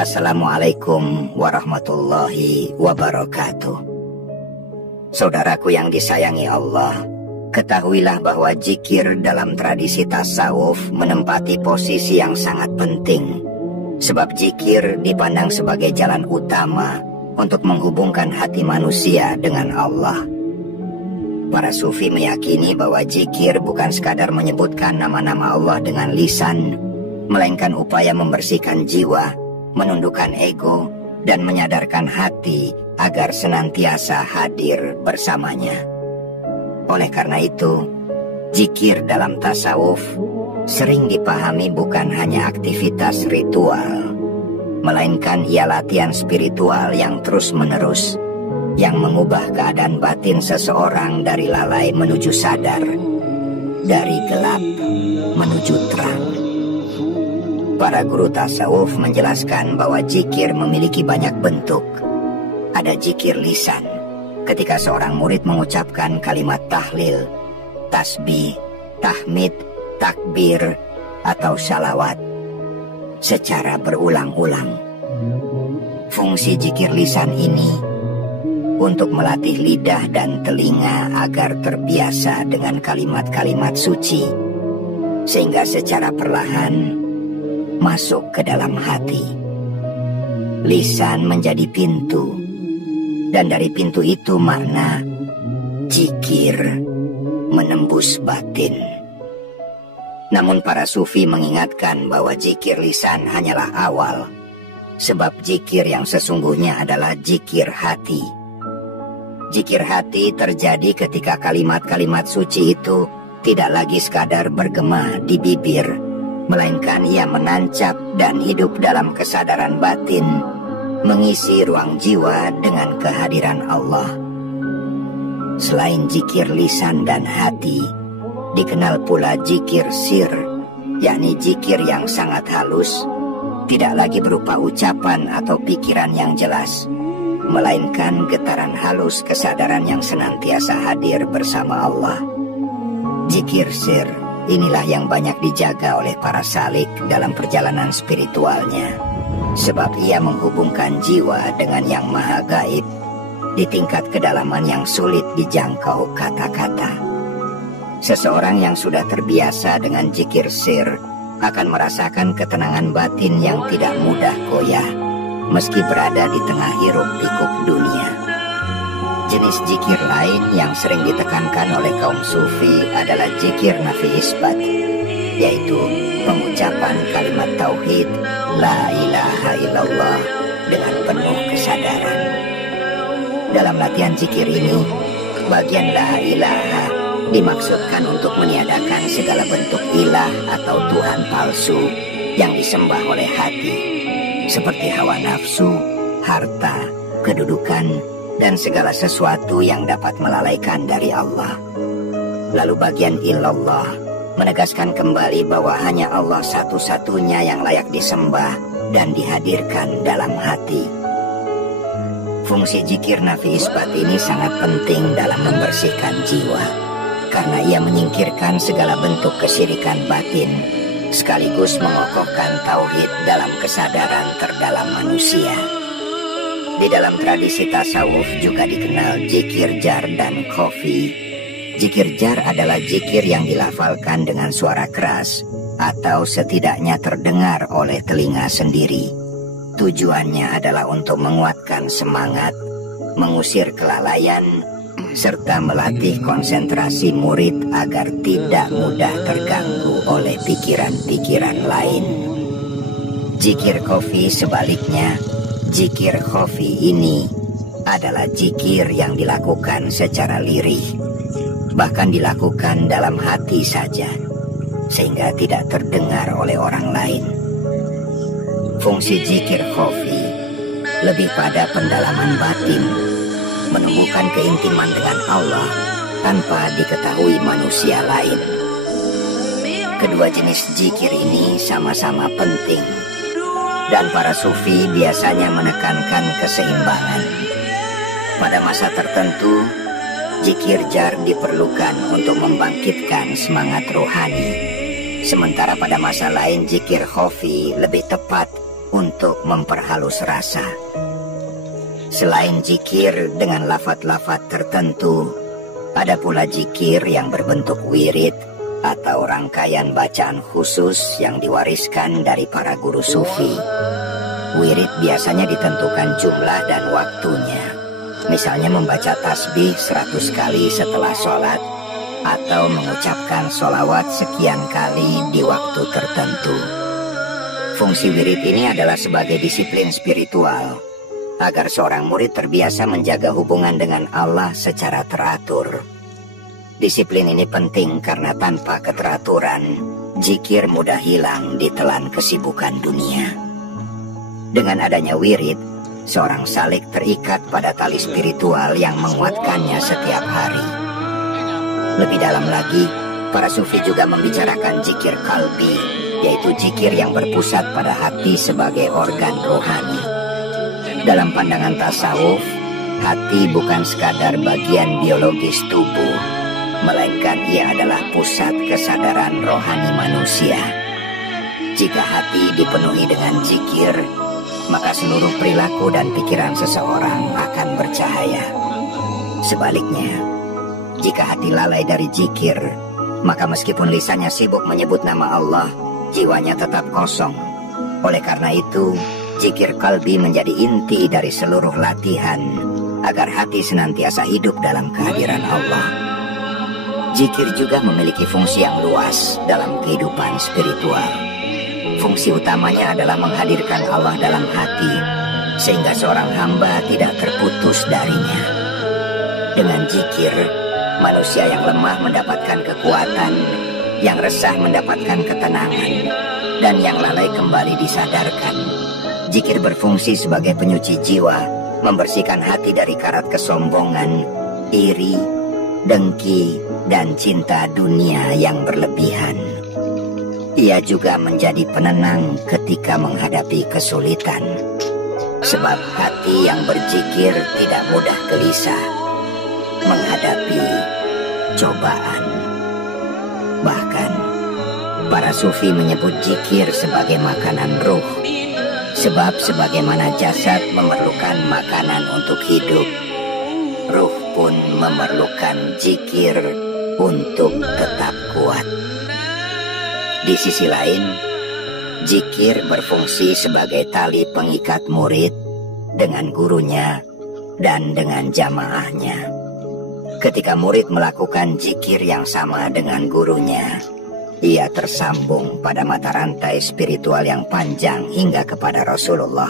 Assalamualaikum warahmatullahi wabarakatuh. Saudaraku yang disayangi Allah, ketahuilah bahwa zikir dalam tradisi tasawuf menempati posisi yang sangat penting. Sebab zikir dipandang sebagai jalan utama untuk menghubungkan hati manusia dengan Allah. Para sufi meyakini bahwa zikir bukan sekadar menyebutkan nama-nama Allah dengan lisan, melainkan upaya membersihkan jiwa, menundukkan ego, dan menyadarkan hati agar senantiasa hadir bersamanya. Oleh karena itu, zikir dalam tasawuf sering dipahami bukan hanya aktivitas ritual, melainkan ia latihan spiritual yang terus-menerus, yang mengubah keadaan batin seseorang dari lalai menuju sadar, dari gelap menuju terang. Para guru tasawuf menjelaskan bahwa zikir memiliki banyak bentuk. Ada zikir lisan, ketika seorang murid mengucapkan kalimat tahlil, tasbih, tahmid, takbir, atau shalawat secara berulang-ulang. Fungsi zikir lisan ini untuk melatih lidah dan telinga agar terbiasa dengan kalimat-kalimat suci, sehingga secara perlahan masuk ke dalam hati. Lisan menjadi pintu, dan dari pintu itu makna zikir menembus batin. Namun para sufi mengingatkan bahwa zikir lisan hanyalah awal, sebab zikir yang sesungguhnya adalah zikir hati. Zikir hati terjadi ketika kalimat-kalimat suci itu tidak lagi sekadar bergema di bibir, melainkan ia menancap dan hidup dalam kesadaran batin, mengisi ruang jiwa dengan kehadiran Allah. Selain zikir lisan dan hati, dikenal pula zikir sir, yakni zikir yang sangat halus, tidak lagi berupa ucapan atau pikiran yang jelas, melainkan getaran halus kesadaran yang senantiasa hadir bersama Allah. Zikir sir inilah yang banyak dijaga oleh para salik dalam perjalanan spiritualnya, sebab ia menghubungkan jiwa dengan yang maha gaib di tingkat kedalaman yang sulit dijangkau kata-kata. Seseorang yang sudah terbiasa dengan zikir sir akan merasakan ketenangan batin yang tidak mudah goyah, meski berada di tengah hiruk-pikuk dunia. Jenis zikir lain yang sering ditekankan oleh kaum sufi adalah zikir nafi isbat, yaitu pengucapan kalimat tauhid la ilaha illallah dengan penuh kesadaran. Dalam latihan zikir ini, bagian la ilaha dimaksudkan untuk meniadakan segala bentuk ilah atau Tuhan palsu yang disembah oleh hati, seperti hawa nafsu, harta, kedudukan, dan segala sesuatu yang dapat melalaikan dari Allah. Lalu bagian illallah menegaskan kembali bahwa hanya Allah satu-satunya yang layak disembah dan dihadirkan dalam hati. Fungsi zikir nafi isbat ini sangat penting dalam membersihkan jiwa, karena ia menyingkirkan segala bentuk kesyirikan batin, sekaligus mengokohkan tauhid dalam kesadaran terdalam manusia. Di dalam tradisi tasawuf juga dikenal zikir jar dan khofi. Zikir jar adalah zikir yang dilafalkan dengan suara keras atau setidaknya terdengar oleh telinga sendiri. Tujuannya adalah untuk menguatkan semangat, mengusir kelalaian, serta melatih konsentrasi murid agar tidak mudah terganggu oleh pikiran-pikiran lain. Zikir khofi sebaliknya, zikir khofi ini adalah zikir yang dilakukan secara lirih, bahkan dilakukan dalam hati saja, sehingga tidak terdengar oleh orang lain. Fungsi zikir khofi lebih pada pendalaman batin, menumbuhkan keintiman dengan Allah tanpa diketahui manusia lain. Kedua jenis zikir ini sama-sama penting, dan para sufi biasanya menekankan keseimbangan. Pada masa tertentu, zikir jar diperlukan untuk membangkitkan semangat rohani, sementara pada masa lain zikir khofi lebih tepat untuk memperhalus rasa. Selain zikir dengan lafaz-lafaz tertentu, ada pula zikir yang berbentuk wirid atau rangkaian bacaan khusus yang diwariskan dari para guru sufi. Wirid biasanya ditentukan jumlah dan waktunya. Misalnya membaca tasbih 100 kali setelah sholat, atau mengucapkan sholawat sekian kali di waktu tertentu. Fungsi wirid ini adalah sebagai disiplin spiritual, agar seorang murid terbiasa menjaga hubungan dengan Allah secara teratur. Disiplin ini penting karena tanpa keteraturan, zikir mudah hilang ditelan kesibukan dunia. Dengan adanya wirid, seorang salik terikat pada tali spiritual yang menguatkannya setiap hari. Lebih dalam lagi, para sufi juga membicarakan zikir kalbi, yaitu zikir yang berpusat pada hati sebagai organ rohani. Dalam pandangan tasawuf, hati bukan sekadar bagian biologis tubuh, melainkan ia adalah pusat kesadaran rohani manusia. Jika hati dipenuhi dengan zikir, maka seluruh perilaku dan pikiran seseorang akan bercahaya. Sebaliknya, jika hati lalai dari zikir, maka meskipun lisannya sibuk menyebut nama Allah, jiwanya tetap kosong. Oleh karena itu, zikir kalbi menjadi inti dari seluruh latihan, agar hati senantiasa hidup dalam kehadiran Allah. Zikir juga memiliki fungsi yang luas dalam kehidupan spiritual. Fungsi utamanya adalah menghadirkan Allah dalam hati, sehingga seorang hamba tidak terputus darinya. Dengan zikir, manusia yang lemah mendapatkan kekuatan, yang resah mendapatkan ketenangan, dan yang lalai kembali disadarkan. Zikir berfungsi sebagai penyuci jiwa, membersihkan hati dari karat kesombongan, iri, dengki, dan cinta dunia yang berlebihan. Ia juga menjadi penenang ketika menghadapi kesulitan, sebab hati yang berzikir tidak mudah gelisah menghadapi cobaan. Bahkan, para sufi menyebut zikir sebagai makanan ruh, sebab sebagaimana jasad memerlukan makanan untuk hidup, ruh pun memerlukan zikir untuk tetap kuat. Di sisi lain, zikir berfungsi sebagai tali pengikat murid dengan gurunya dan dengan jamaahnya. Ketika murid melakukan zikir yang sama dengan gurunya, ia tersambung pada mata rantai spiritual yang panjang hingga kepada Rasulullah.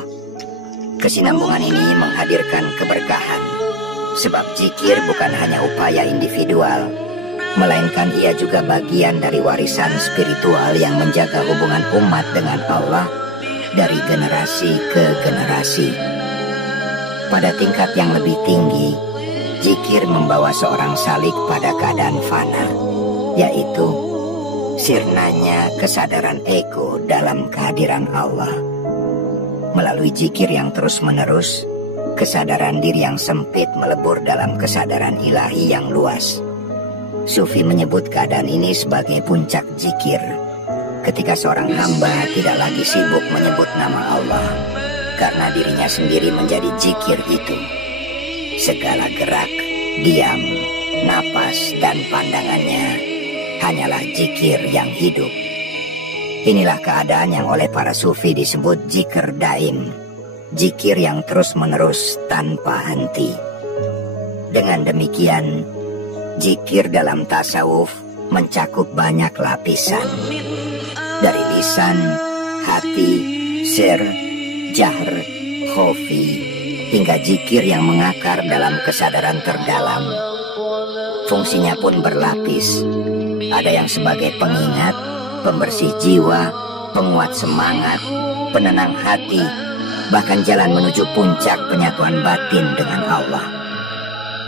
Kesinambungan ini menghadirkan keberkahan, sebab zikir bukan hanya upaya individual, melainkan ia juga bagian dari warisan spiritual yang menjaga hubungan umat dengan Allah dari generasi ke generasi. Pada tingkat yang lebih tinggi, zikir membawa seorang salik pada keadaan fana, yaitu sirnanya kesadaran ego dalam kehadiran Allah. Melalui zikir yang terus-menerus, kesadaran diri yang sempit melebur dalam kesadaran ilahi yang luas. Sufi menyebut keadaan ini sebagai puncak zikir, ketika seorang hamba tidak lagi sibuk menyebut nama Allah, karena dirinya sendiri menjadi zikir itu. Segala gerak, diam, napas, dan pandangannya hanyalah zikir yang hidup. Inilah keadaan yang oleh para sufi disebut zikir daim, zikir yang terus-menerus tanpa henti. Dengan demikian, zikir dalam tasawuf mencakup banyak lapisan, dari lisan, hati, sir, jahr, khofi, hingga zikir yang mengakar dalam kesadaran terdalam. Fungsinya pun berlapis. Ada yang sebagai pengingat, pembersih jiwa, penguat semangat, penenang hati, bahkan jalan menuju puncak penyatuan batin dengan Allah.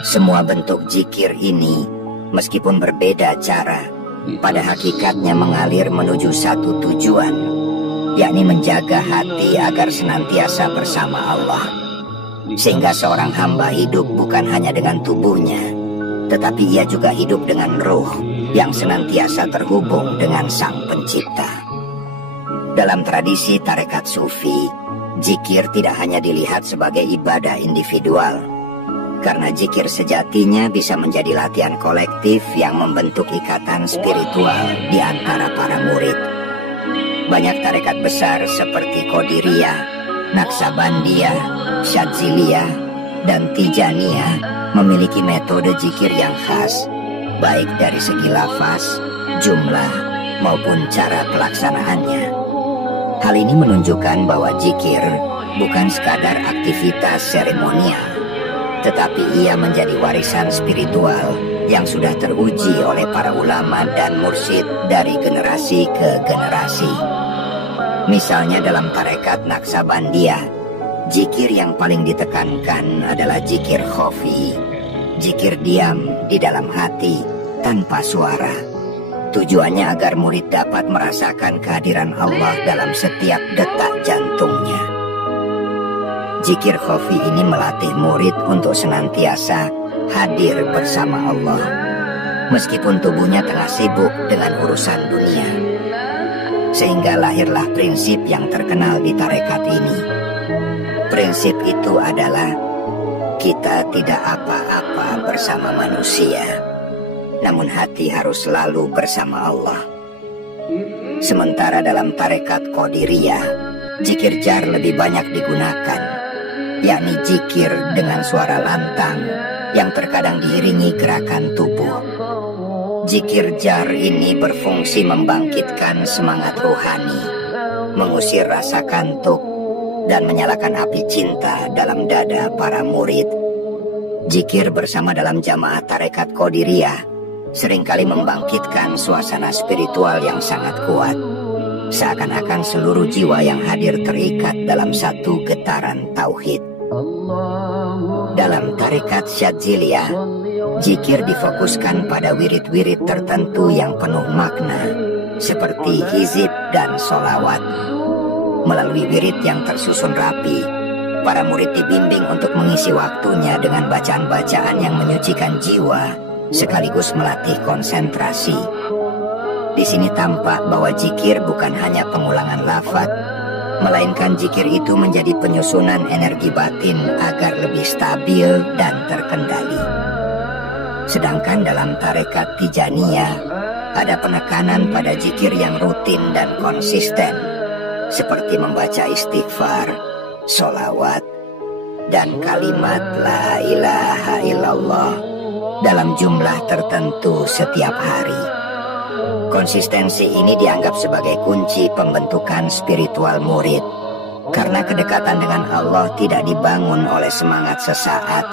Semua bentuk zikir ini, meskipun berbeda cara, pada hakikatnya mengalir menuju satu tujuan, yakni menjaga hati agar senantiasa bersama Allah. Sehingga seorang hamba hidup bukan hanya dengan tubuhnya, tetapi ia juga hidup dengan ruh yang senantiasa terhubung dengan Sang Pencipta. Dalam tradisi tarekat sufi, zikir tidak hanya dilihat sebagai ibadah individual, karena zikir sejatinya bisa menjadi latihan kolektif yang membentuk ikatan spiritual di antara para murid. Banyak tarekat besar seperti Qadiriyah, Naqsabandiyah, Syadziliyah, dan Tijaniyah memiliki metode zikir yang khas, baik dari segi lafaz, jumlah, maupun cara pelaksanaannya. Hal ini menunjukkan bahwa zikir bukan sekadar aktivitas seremonial, tetapi ia menjadi warisan spiritual yang sudah teruji oleh para ulama dan mursyid dari generasi ke generasi. Misalnya dalam tarekat Naqsabandiyah, zikir yang paling ditekankan adalah zikir khofi, zikir diam di dalam hati tanpa suara. Tujuannya agar murid dapat merasakan kehadiran Allah dalam setiap detak jantungnya. Zikir khofi ini melatih murid untuk senantiasa hadir bersama Allah, meskipun tubuhnya tengah sibuk dengan urusan dunia. Sehingga lahirlah prinsip yang terkenal di tarekat ini. Prinsip itu adalah kita tidak apa-apa bersama manusia, namun hati harus selalu bersama Allah. Sementara dalam tarekat Qadiriyah, zikir jar lebih banyak digunakan, yakni zikir dengan suara lantang yang terkadang diiringi gerakan tubuh. Zikir jar ini berfungsi membangkitkan semangat rohani, mengusir rasa kantuk, dan menyalakan api cinta dalam dada para murid. Zikir bersama dalam jamaah tarekat Qadiriyah seringkali membangkitkan suasana spiritual yang sangat kuat, seakan-akan seluruh jiwa yang hadir terikat dalam satu getaran tauhid. Dalam tarekat Syadziliyah, zikir difokuskan pada wirid-wirid tertentu yang penuh makna, seperti hizib dan sholawat. Melalui wirid yang tersusun rapi, para murid dibimbing untuk mengisi waktunya dengan bacaan-bacaan yang menyucikan jiwa, sekaligus melatih konsentrasi. Di sini tampak bahwa zikir bukan hanya pengulangan lafaz, melainkan zikir itu menjadi penyusunan energi batin agar lebih stabil dan terkendali. Sedangkan dalam tarekat Tijaniyah, ada penekanan pada zikir yang rutin dan konsisten, seperti membaca istighfar, sholawat, dan kalimat la ilaha illallah dalam jumlah tertentu setiap hari. Konsistensi ini dianggap sebagai kunci pembentukan spiritual murid, karena kedekatan dengan Allah tidak dibangun oleh semangat sesaat,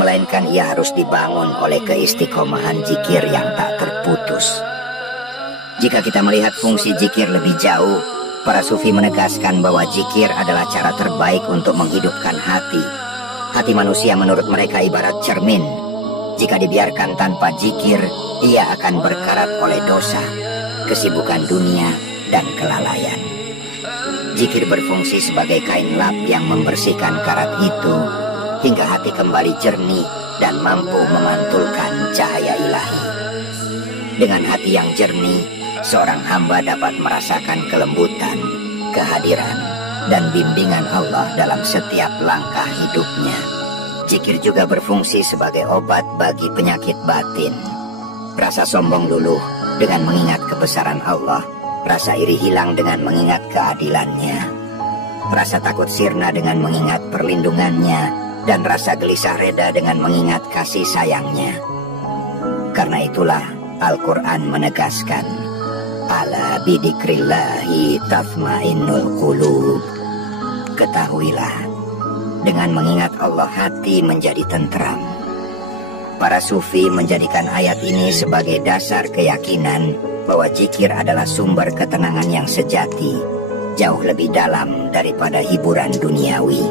melainkan ia harus dibangun oleh keistiqomahan zikir yang tak terputus. Jika kita melihat fungsi zikir lebih jauh, para sufi menegaskan bahwa zikir adalah cara terbaik untuk menghidupkan hati. Hati manusia menurut mereka ibarat cermin. Jika dibiarkan tanpa zikir, ia akan berkarat oleh dosa, kesibukan dunia, dan kelalaian. Zikir berfungsi sebagai kain lap yang membersihkan karat itu, hingga hati kembali jernih dan mampu memantulkan cahaya ilahi. Dengan hati yang jernih, seorang hamba dapat merasakan kelembutan, kehadiran, dan bimbingan Allah dalam setiap langkah hidupnya. Zikir juga berfungsi sebagai obat bagi penyakit batin. Rasa sombong luluh dengan mengingat kebesaran Allah, rasa iri hilang dengan mengingat keadilannya, rasa takut sirna dengan mengingat perlindungannya, dan rasa gelisah reda dengan mengingat kasih sayangnya. Karena itulah Al-Quran menegaskan, ala bidikrillahi tatmainnul qulub. Ketahuilah, dengan mengingat Allah hati menjadi tentram. Para sufi menjadikan ayat ini sebagai dasar keyakinan bahwa zikir adalah sumber ketenangan yang sejati, jauh lebih dalam daripada hiburan duniawi.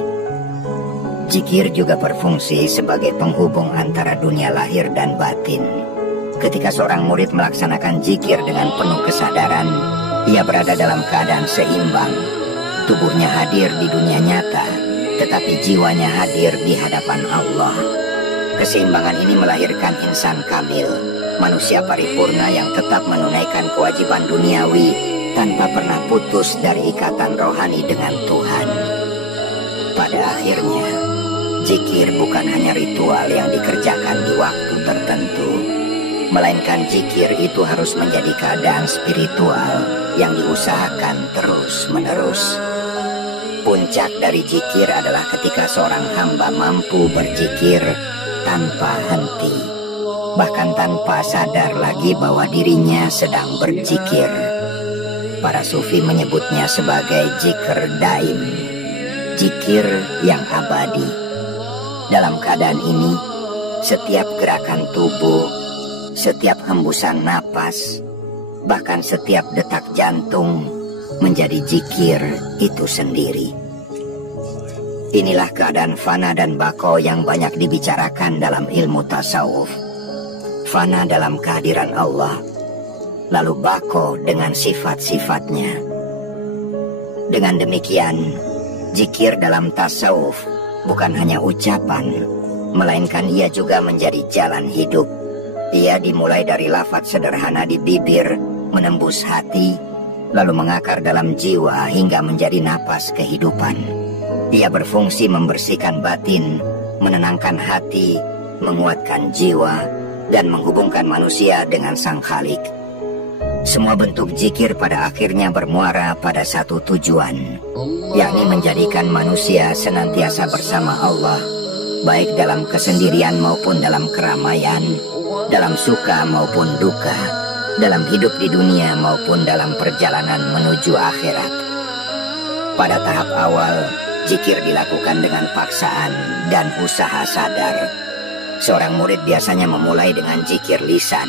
Zikir juga berfungsi sebagai penghubung antara dunia lahir dan batin. Ketika seorang murid melaksanakan zikir dengan penuh kesadaran, ia berada dalam keadaan seimbang. Tubuhnya hadir di dunia nyata, tetapi jiwanya hadir di hadapan Allah. Keseimbangan ini melahirkan insan kamil, manusia paripurna yang tetap menunaikan kewajiban duniawi, tanpa pernah putus dari ikatan rohani dengan Tuhan. Pada akhirnya, zikir bukan hanya ritual yang dikerjakan di waktu tertentu, melainkan zikir itu harus menjadi keadaan spiritual yang diusahakan terus-menerus. Puncak dari zikir adalah ketika seorang hamba mampu berzikir tanpa henti, bahkan tanpa sadar lagi bahwa dirinya sedang berzikir. Para sufi menyebutnya sebagai zikr daim, zikir yang abadi. Dalam keadaan ini, setiap gerakan tubuh, setiap hembusan napas, bahkan setiap detak jantung menjadi zikir itu sendiri. Inilah keadaan fana dan bako yang banyak dibicarakan dalam ilmu tasawuf. Fana dalam kehadiran Allah, lalu bako dengan sifat-sifatnya. Dengan demikian, zikir dalam tasawuf bukan hanya ucapan, melainkan ia juga menjadi jalan hidup. Ia dimulai dari lafaz sederhana di bibir, menembus hati, lalu mengakar dalam jiwa hingga menjadi napas kehidupan. Ia berfungsi membersihkan batin, menenangkan hati, menguatkan jiwa, dan menghubungkan manusia dengan Sang Khalik. Semua bentuk zikir pada akhirnya bermuara pada satu tujuan, yakni menjadikan manusia senantiasa bersama Allah, baik dalam kesendirian maupun dalam keramaian, dalam suka maupun duka, dalam hidup di dunia maupun dalam perjalanan menuju akhirat. Pada tahap awal, zikir dilakukan dengan paksaan dan usaha sadar. Seorang murid biasanya memulai dengan zikir lisan,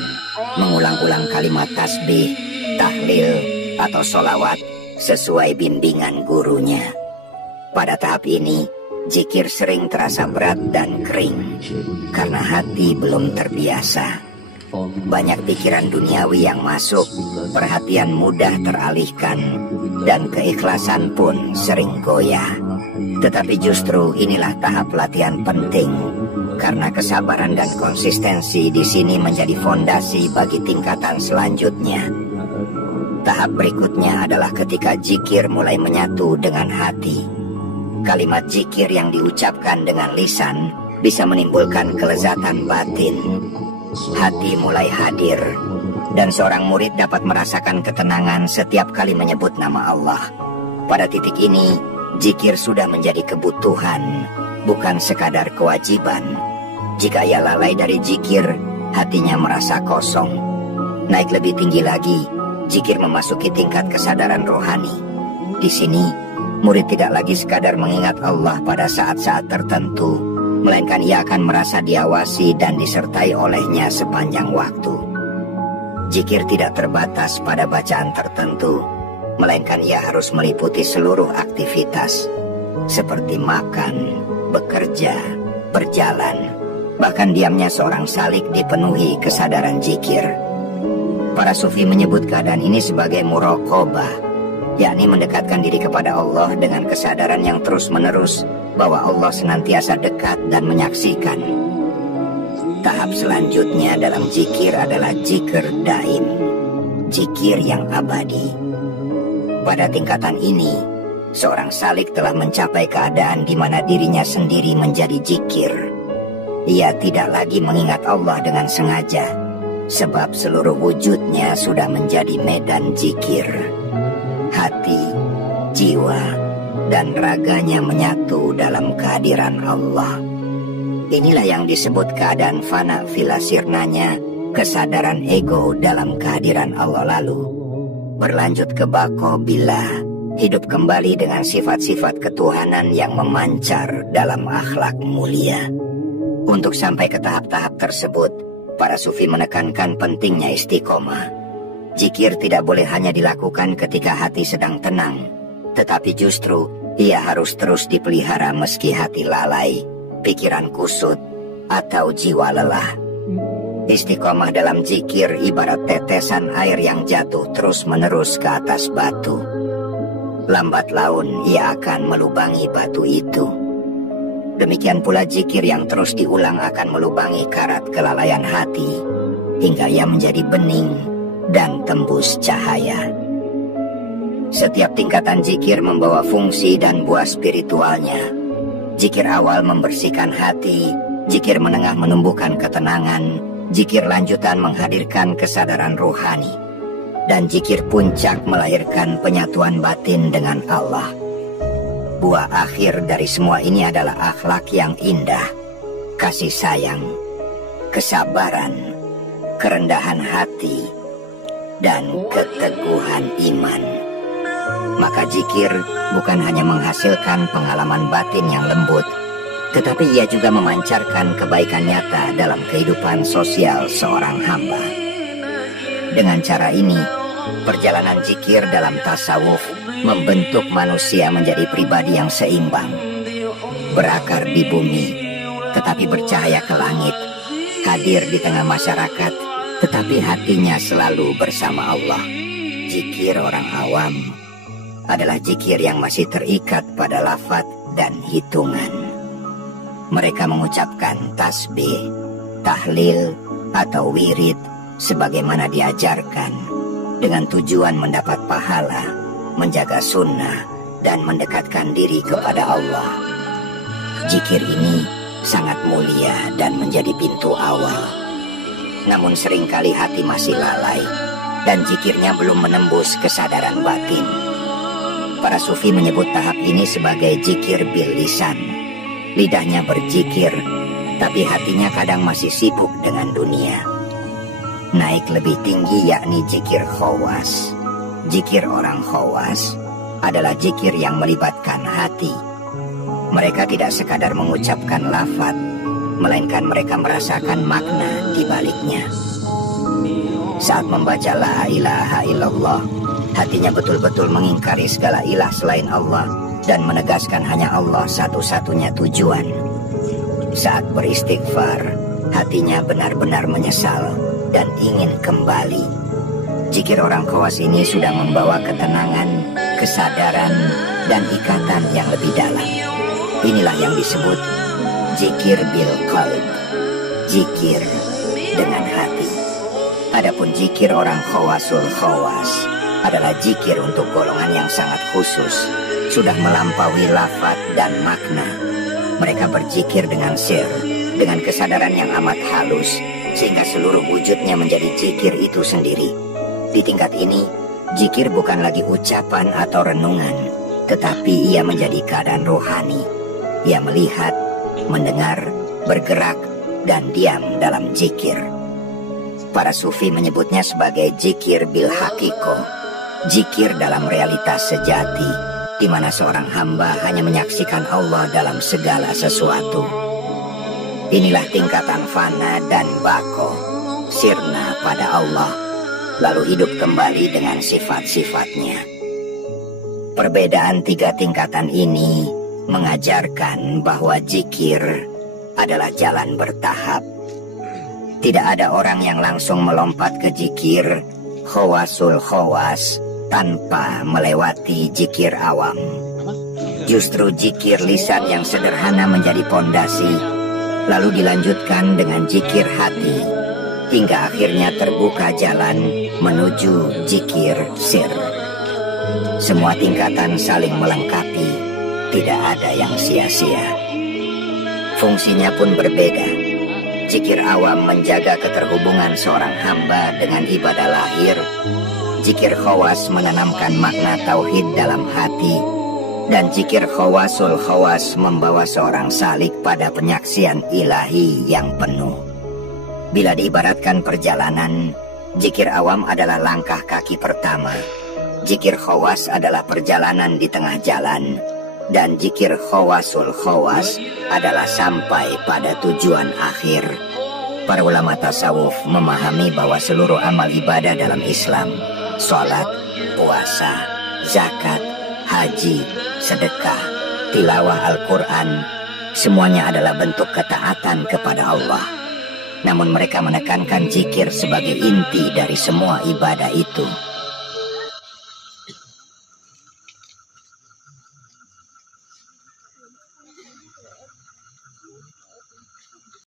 mengulang-ulang kalimat tasbih, tahlil, atau sholawat sesuai bimbingan gurunya. Pada tahap ini, zikir sering terasa berat dan kering karena hati belum terbiasa. Banyak pikiran duniawi yang masuk, perhatian mudah teralihkan, dan keikhlasan pun sering goyah. Tetapi justru inilah tahap latihan penting, karena kesabaran dan konsistensi di sini menjadi fondasi bagi tingkatan selanjutnya. Tahap berikutnya adalah ketika zikir mulai menyatu dengan hati. Kalimat zikir yang diucapkan dengan lisan bisa menimbulkan kelezatan batin. Hati mulai hadir, dan seorang murid dapat merasakan ketenangan setiap kali menyebut nama Allah. Pada titik ini, zikir sudah menjadi kebutuhan, bukan sekadar kewajiban. Jika ia lalai dari zikir, hatinya merasa kosong. Naik lebih tinggi lagi, zikir memasuki tingkat kesadaran rohani. Di sini, murid tidak lagi sekadar mengingat Allah pada saat-saat tertentu, melainkan ia akan merasa diawasi dan disertai olehnya sepanjang waktu. Zikir tidak terbatas pada bacaan tertentu, melainkan ia harus meliputi seluruh aktivitas, seperti makan, bekerja, berjalan, bahkan diamnya seorang salik dipenuhi kesadaran zikir. Para sufi menyebut keadaan ini sebagai muraqabah, yakni mendekatkan diri kepada Allah dengan kesadaran yang terus-menerus bahwa Allah senantiasa dekat dan menyaksikan. Tahap selanjutnya dalam zikir adalah zikr daim, zikir yang abadi. Pada tingkatan ini, seorang salik telah mencapai keadaan di mana dirinya sendiri menjadi zikir. Ia tidak lagi mengingat Allah dengan sengaja, sebab seluruh wujudnya sudah menjadi medan zikir. Hati, jiwa, dan raganya menyatu dalam kehadiran Allah. Inilah yang disebut keadaan fana filasirnanya, kesadaran ego dalam kehadiran Allah. Lalu berlanjut ke bako billah, hidup kembali dengan sifat-sifat ketuhanan yang memancar dalam akhlak mulia. Untuk sampai ke tahap-tahap tersebut, para sufi menekankan pentingnya istiqomah. Zikir tidak boleh hanya dilakukan ketika hati sedang tenang, tetapi justru ia harus terus dipelihara meski hati lalai, pikiran kusut, atau jiwa lelah. Istiqomah dalam zikir ibarat tetesan air yang jatuh terus-menerus ke atas batu. Lambat laun ia akan melubangi batu itu. Demikian pula zikir yang terus diulang akan melubangi karat kelalaian hati, hingga ia menjadi bening dan tembus cahaya. Setiap tingkatan zikir membawa fungsi dan buah spiritualnya. Zikir awal membersihkan hati, zikir menengah menumbuhkan ketenangan, zikir lanjutan menghadirkan kesadaran rohani, dan zikir puncak melahirkan penyatuan batin dengan Allah. Buah akhir dari semua ini adalah akhlak yang indah, kasih sayang, kesabaran, kerendahan hati, dan keteguhan iman. Maka zikir bukan hanya menghasilkan pengalaman batin yang lembut, tetapi ia juga memancarkan kebaikan nyata dalam kehidupan sosial seorang hamba. Dengan cara ini, perjalanan zikir dalam tasawuf membentuk manusia menjadi pribadi yang seimbang, berakar di bumi, tetapi bercahaya ke langit, hadir di tengah masyarakat, tetapi hatinya selalu bersama Allah. Zikir orang awam adalah zikir yang masih terikat pada lafaz dan hitungan. Mereka mengucapkan tasbih, tahlil, atau wirid sebagaimana diajarkan, dengan tujuan mendapat pahala, menjaga sunnah, dan mendekatkan diri kepada Allah. Zikir ini sangat mulia dan menjadi pintu awal. Namun seringkali hati masih lalai, dan zikirnya belum menembus kesadaran batin. Para sufi menyebut tahap ini sebagai zikir bil lisan. Lidahnya berzikir, tapi hatinya kadang masih sibuk dengan dunia. Naik lebih tinggi yakni zikir khawas. Zikir orang khawas adalah zikir yang melibatkan hati. Mereka tidak sekadar mengucapkan lafaz, melainkan mereka merasakan makna di baliknya. Saat membaca la ilaha illallah, hatinya betul-betul mengingkari segala ilah selain Allah dan menegaskan hanya Allah satu-satunya tujuan. Saat beristighfar, hatinya benar-benar menyesal dan ingin kembali. Zikir orang khawas ini sudah membawa ketenangan, kesadaran, dan ikatan yang lebih dalam. Inilah yang disebut zikir bil qalb, zikir dengan hati. Adapun zikir orang khawasul khawas adalah zikir untuk golongan yang sangat khusus, sudah melampaui lafaz dan makna. Mereka berzikir dengan sir, dengan kesadaran yang amat halus, sehingga seluruh wujudnya menjadi zikir itu sendiri. Di tingkat ini, zikir bukan lagi ucapan atau renungan, tetapi ia menjadi keadaan rohani. Ia melihat, mendengar, bergerak, dan diam dalam zikir. Para sufi menyebutnya sebagai zikir bil hakiko, zikir dalam realitas sejati, di mana seorang hamba hanya menyaksikan Allah dalam segala sesuatu. Inilah tingkatan fana dan bako, sirna pada Allah, lalu hidup kembali dengan sifat-sifatnya. Perbedaan tiga tingkatan ini mengajarkan bahwa zikir adalah jalan bertahap. Tidak ada orang yang langsung melompat ke zikir khawasul khawas tanpa melewati zikir awam. Justru zikir lisan yang sederhana menjadi pondasi, lalu dilanjutkan dengan zikir hati, hingga akhirnya terbuka jalan menuju zikir sir. Semua tingkatan saling melengkapi, tidak ada yang sia-sia. Fungsinya pun berbeda. Zikir awam menjaga keterhubungan seorang hamba dengan ibadah lahir. Zikir khawas menanamkan makna tauhid dalam hati. Dan zikir khawasul khawas membawa seorang salik pada penyaksian ilahi yang penuh. Bila diibaratkan perjalanan, zikir awam adalah langkah kaki pertama. Zikir khawas adalah perjalanan di tengah jalan. Dan zikir khawasul khawas adalah sampai pada tujuan akhir. Para ulama tasawuf memahami bahwa seluruh amal ibadah dalam Islam, sholat, puasa, zakat, haji, sedekah, tilawah Al-Quran, semuanya adalah bentuk ketaatan kepada Allah. Namun mereka menekankan zikir sebagai inti dari semua ibadah itu.